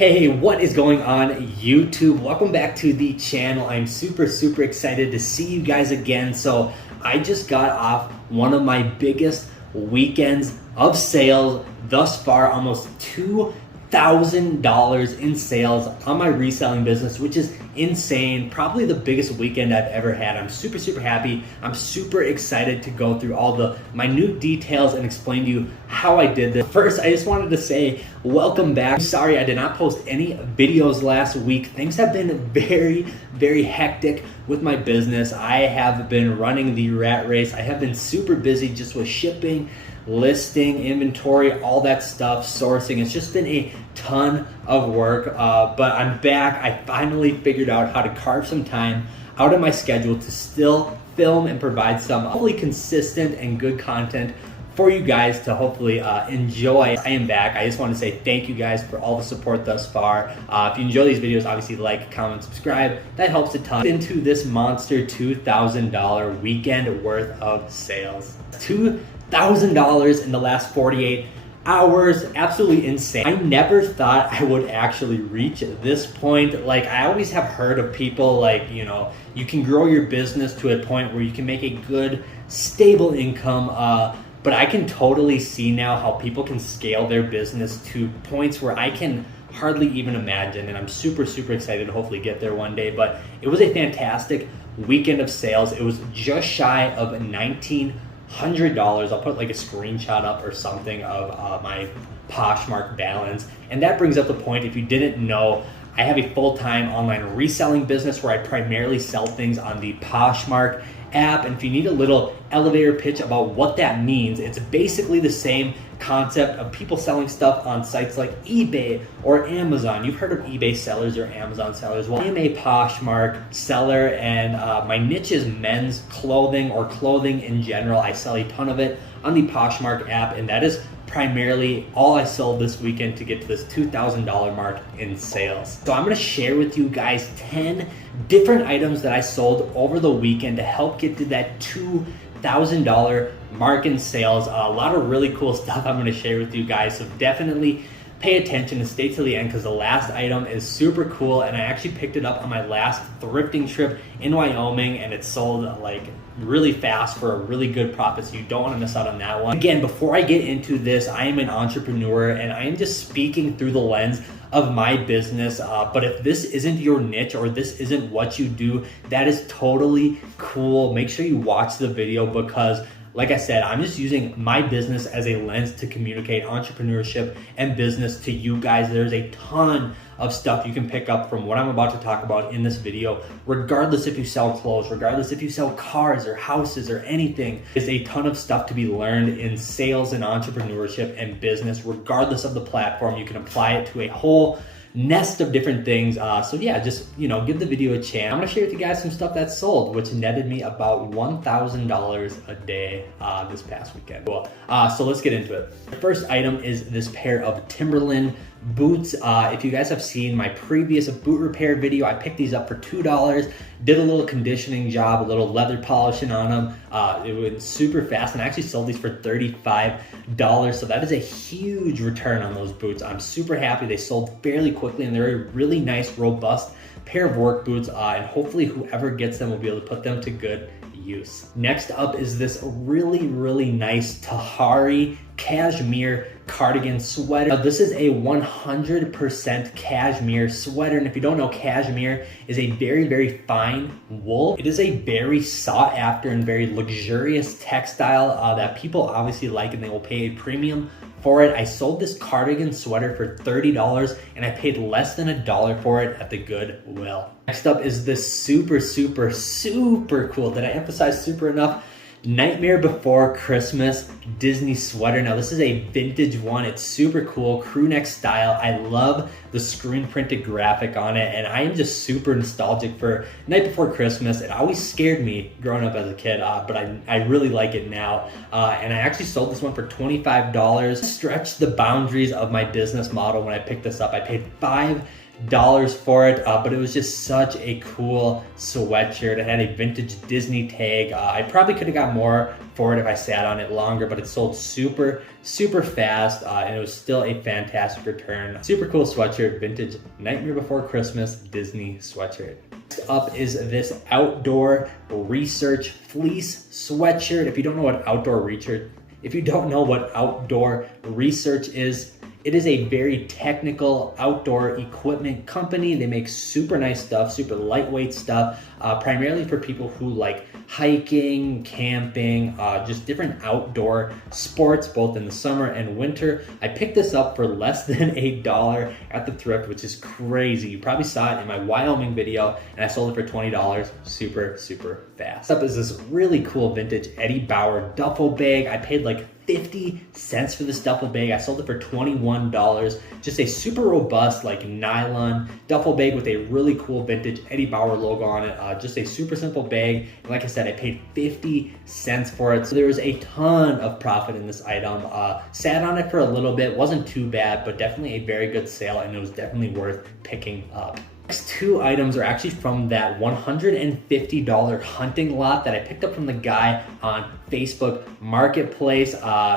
Hey, what is going on YouTube? Welcome back to the channel. I'm super excited to see you guys again. So I just got off one of my biggest weekends of sales thus far, almost $2,000 in sales on my reselling business, which is insane. Probably the biggest weekend I've ever had. I'm super happy. I'm super excited to go through all the minute details and explain to you how I did this. First, I just wanted to say welcome back. I'm sorry I did not post any videos last week. Things have been very hectic with my business. I have been running the rat race. I have been super busy just with shipping, listing, inventory, all that stuff, sourcing. It's just been a ton of work, but I'm back. I finally figured out how to carve some time out of my schedule to still film and provide some hopefully consistent and good content for you guys to hopefully enjoy. I am back. I just want to say thank you guys for all the support thus far. If you enjoy these videos, obviously like, comment, subscribe. That helps a ton. Into this monster $2,000 weekend worth of sales. $2,000 in the last 48 hours. Absolutely insane. I never thought I would actually reach this point. Like, I always have heard of people like, you know, you can grow your business to a point where you can make a good, stable income. But I can totally see now how people can scale their business to points where I can hardly even imagine. And I'm super excited to hopefully get there one day. But it was a fantastic weekend of sales. It was just shy of $1,900. I'll put like a screenshot up or something of my Poshmark balance. And that brings up the point, if you didn't know, I have a full-time online reselling business where I primarily sell things on the Poshmark app. And if you need a little elevator pitch about what that means, it's basically the same concept of people selling stuff on sites like eBay or Amazon. You've heard of eBay sellers or Amazon sellers. Well, I am a Poshmark seller, and my niche is men's clothing or clothing in general. I sell a ton of it on the Poshmark app, and that is primarily all I sold this weekend to get to this $2,000 mark in sales. So I'm gonna share with you guys 10 different items that I sold over the weekend to help get to that $2,000 mark in sales. A lot of really cool stuff I'm gonna share with you guys, so definitely pay attention and stay till the end, because the last item is super cool, and I actually picked it up on my last thrifting trip in Wyoming, and it sold like really fast for a really good profit, so you don't want to miss out on that one. Again, before I get into this, I am an entrepreneur and I am just speaking through the lens of my business, but if this isn't your niche or this isn't what you do, that is totally cool. Make sure you watch the video, because like I said, I'm just using my business as a lens to communicate entrepreneurship and business to you guys. There's a ton of stuff you can pick up from what I'm about to talk about in this video, regardless if you sell clothes, regardless if you sell cars or houses or anything. There's a ton of stuff to be learned in sales and entrepreneurship and business, regardless of the platform. You can apply it to a whole nest of different things. So yeah, just, you know, give the video a chance. I'm gonna share with you guys some stuff that sold, which netted me about $1,000 a day this past weekend. Cool. So let's get into it. The first item is this pair of Timberland Boots. If you guys have seen my previous boot repair video, I picked these up for $2, did a little conditioning job, a little leather polishing on them. It went super fast, and I actually sold these for $35. So that is a huge return on those boots. I'm super happy. They sold fairly quickly, and they're a really nice, robust pair of work boots, and hopefully whoever gets them will be able to put them to good use. Next up is this really nice Tahari Cashmere cardigan sweater. Now, this is a 100% cashmere sweater, and if you don't know, cashmere is a very fine wool. It is a very sought after and very luxurious textile that people obviously like, and they will pay a premium for it. I sold this cardigan sweater for $30, and I paid less than $1 for it at the Goodwill. Next up is this super cool, did I emphasize super enough? Nightmare Before Christmas Disney sweater. Now this is a vintage one. It's super cool, crew neck style. I love the screen printed graphic on it, and I am just super nostalgic for Night Before Christmas. It always scared me growing up as a kid, but I really like it now. And I actually sold this one for $25. Stretched the boundaries of my business model when I picked this up. I paid $5 for it, but it was just such a cool sweatshirt. It had a vintage Disney tag. I probably could have got more for it if I sat on it longer, but it sold super fast, and it was still a fantastic return. Super cool sweatshirt, vintage Nightmare Before Christmas Disney sweatshirt. Next up is this outdoor research fleece sweatshirt. If you don't know what outdoor research is, it is a very technical outdoor equipment company. They make super nice stuff, super lightweight stuff, primarily for people who like hiking, camping, just different outdoor sports, both in the summer and winter. I picked this up for less than $1 at the thrift, which is crazy. You probably saw it in my Wyoming video, and I sold it for $20 super fast. Next up is this really cool vintage Eddie Bauer duffel bag. I paid like 50 cents for this duffel bag. I sold it for $21. Just a super robust like nylon duffel bag with a really cool vintage Eddie Bauer logo on it. Just a super simple bag. And like I said, I paid 50 cents for it. So there was a ton of profit in this item. Sat on it for a little bit, wasn't too bad, but definitely a very good sale, and it was definitely worth picking up. Next two items are actually from that $150 hunting lot that I picked up from the guy on Facebook Marketplace.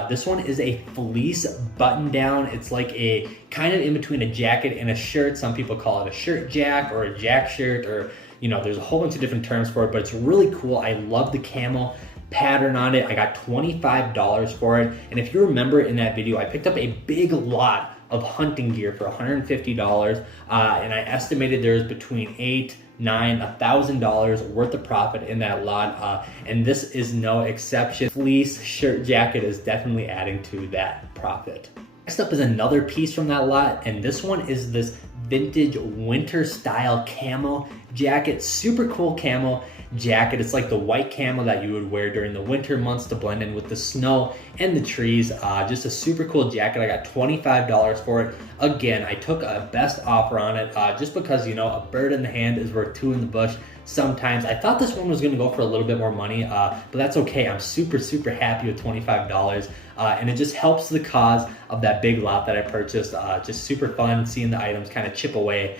This one is a fleece button down. It's like a kind of in between a jacket and a shirt. Some people call it a shirt jack or a jack shirt, or there's a whole bunch of different terms for it, but it's really cool. I love the camo pattern on it. I got $25 for it. And if you remember in that video, I picked up a big lot of hunting gear for $150, and I estimated there's between $8,000, $9,000, $1,000 worth of profit in that lot, and this is no exception. Fleece shirt jacket is definitely adding to that profit. Next up is another piece from that lot, and this one is this vintage winter style camo jacket. Super cool camo jacket. It's like the white camo that you would wear during the winter months to blend in with the snow and the trees. Just a super cool jacket. I got $25 for it. Again, I took a best offer on it, just because a bird in the hand is worth two in the bush sometimes. I thought this one was going to go for a little bit more money, but that's okay. I'm super happy with $25, and it just helps the cause of that big lot that I purchased. Just super fun seeing the items kind of chip away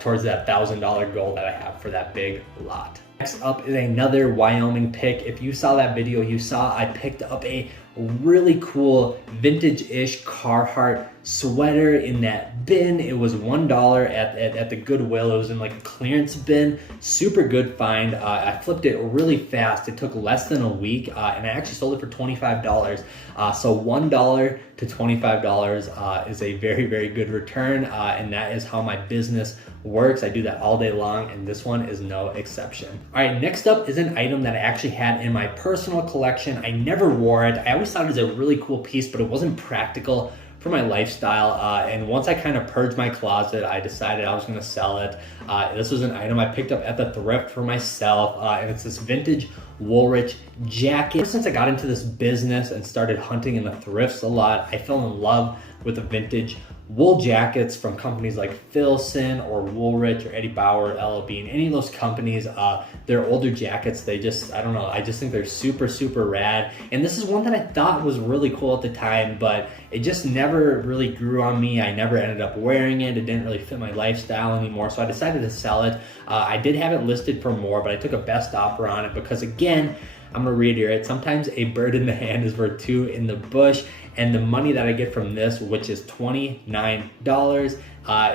towards that $1,000 goal that I have for that big lot. Next up is another Wyoming pick. If you saw that video, you saw I picked up a really cool vintage-ish Carhartt sweater in that bin. It was $1 at the Goodwill. It was in like a clearance bin. Super good find. I flipped it really fast. It took less than a week, and I actually sold it for $25. So $1 to $25 is a very good return, and that is how my business works. I do that all day long, and this one is no exception. All right, next up is an item that I actually had in my personal collection. I never wore it. I always thought it was a really cool piece, but it wasn't practical for my lifestyle, and once I kind of purged my closet, I decided I was going to sell it. This was an item I picked up at the thrift for myself, and it's this vintage Woolrich jacket. Ever since I got into this business and started hunting in the thrifts a lot, I fell in love with the vintage wool jackets from companies like Filson or Woolrich or Eddie Bauer, LLB, and any of those companies. They're older jackets. They just, I don't know, I just think they're super rad. And this is one that I thought was really cool at the time, but it just never really grew on me. I never ended up wearing it. It didn't really fit my lifestyle anymore, so I decided to sell it. I did have it listed for more, but I took a best offer on it because, again, I'm gonna reiterate, sometimes a bird in the hand is worth two in the bush, and the money that I get from this, which is $29,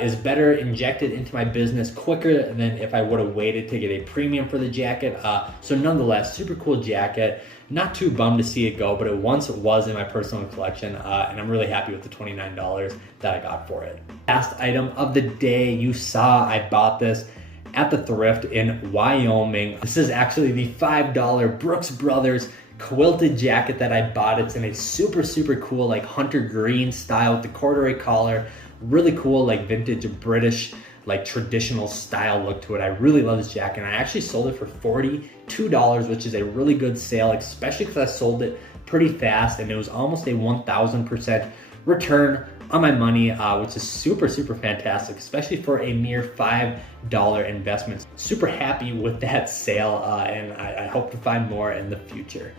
is better injected into my business quicker than if I would have waited to get a premium for the jacket. So nonetheless, super cool jacket. Not too bummed to see it go, but it once was in my personal collection, and I'm really happy with the $29 that I got for it. Last item of the day, you saw I bought this at the thrift in Wyoming. This is actually the $5 Brooks Brothers quilted jacket that I bought. It's in a super cool like hunter green style with the corduroy collar. Really cool like vintage British like traditional style look to it. I really love this jacket, and I actually sold it for $42, which is a really good sale, especially because I sold it pretty fast, and it was almost a 1,000% return on my money, which is super fantastic, especially for a mere $5 investment. Super happy with that sale, and I hope to find more in the future.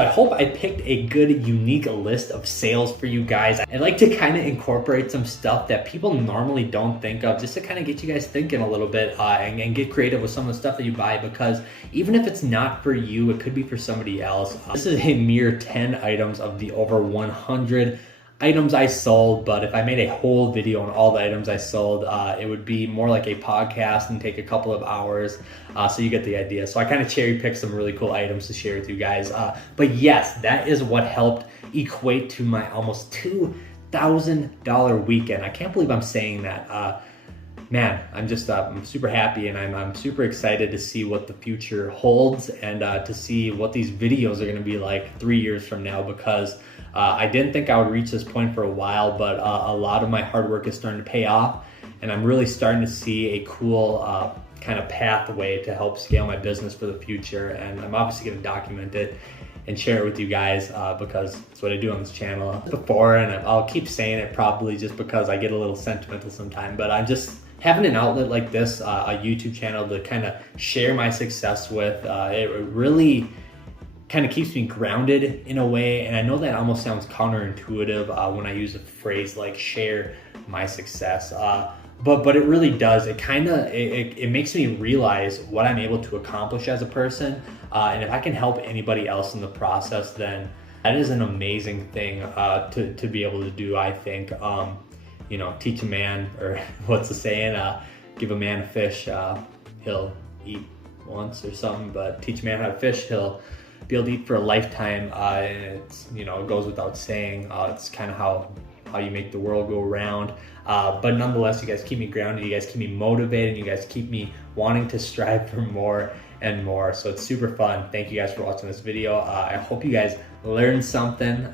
I hope I picked a good, unique list of sales for you guys. I like to kind of incorporate some stuff that people normally don't think of, just to kind of get you guys thinking a little bit and get creative with some of the stuff that you buy, because even if it's not for you, it could be for somebody else. This is a mere 10 items of the over 100 items I sold, but if I made a whole video on all the items I sold, it would be more like a podcast and take a couple of hours, so you get the idea. So I kind of cherry picked some really cool items to share with you guys, but yes, that is what helped equate to my almost $2,000 weekend. I can't believe I'm saying that. Man, I'm just I'm super happy, and I'm super excited to see what the future holds, and to see what these videos are going to be like 3 years from now, because I didn't think I would reach this point for a while, but a lot of my hard work is starting to pay off, and I'm really starting to see a cool kind of pathway to help scale my business for the future. And I'm obviously going to document it and share it with you guys, because it's what I do on this channel before, and I'll keep saying it probably just because I get a little sentimental sometimes, but I'm just having an outlet like this, a YouTube channel to kind of share my success with. It really kind of keeps me grounded in a way, and I know that almost sounds counterintuitive when I use a phrase like share my success, but it really does. It kind of it makes me realize what I'm able to accomplish as a person, and if I can help anybody else in the process, then that is an amazing thing to be able to do, I think. You know, teach a man, or what's the saying, give a man a fish, he'll eat once or something, but teach a man how to fish, he'll be able to eat for a lifetime. And it's, you know, it goes without saying. It's kind of how you make the world go around. But nonetheless, you guys keep me grounded, you guys keep me motivated, you guys keep me wanting to strive for more and more. So it's super fun. Thank you guys for watching this video. I hope you guys learned something.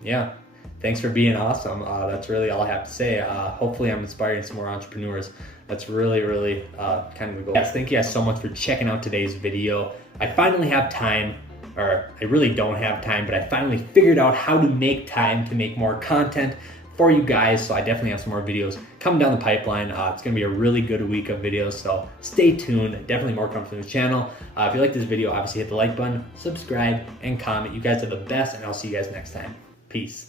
Yeah. Thanks for being awesome. That's really all I have to say. Hopefully I'm inspiring some more entrepreneurs. That's really, really kind of the goal. Yes, thank you guys so much for checking out today's video. I finally have time, or I really don't have time, but I finally figured out how to make time to make more content for you guys. So I definitely have some more videos coming down the pipeline. It's gonna be a really good week of videos, so stay tuned. Definitely more coming from the channel. If you like this video, obviously hit the like button, subscribe, and comment. You guys are the best, and I'll see you guys next time. Peace.